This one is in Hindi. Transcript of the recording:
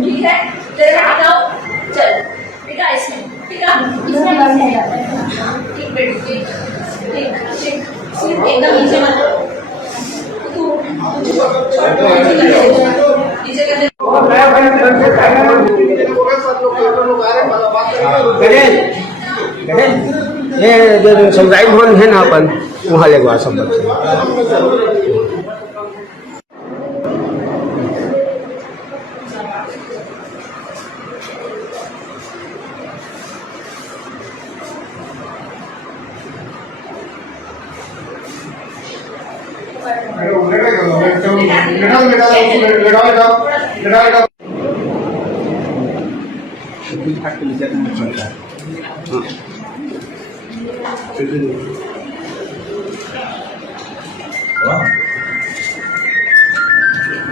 ठीक है, तेरे हाथ आओ, चल बेटा इसमें, ठीक है, ठीक बेटा, ठीक, सिर्फ एकदम नीचे मत, तू नीचे कर दे। ये जो समुदाय भवन है ना अपन वहाँ लगवा सब बच्चे। हाँ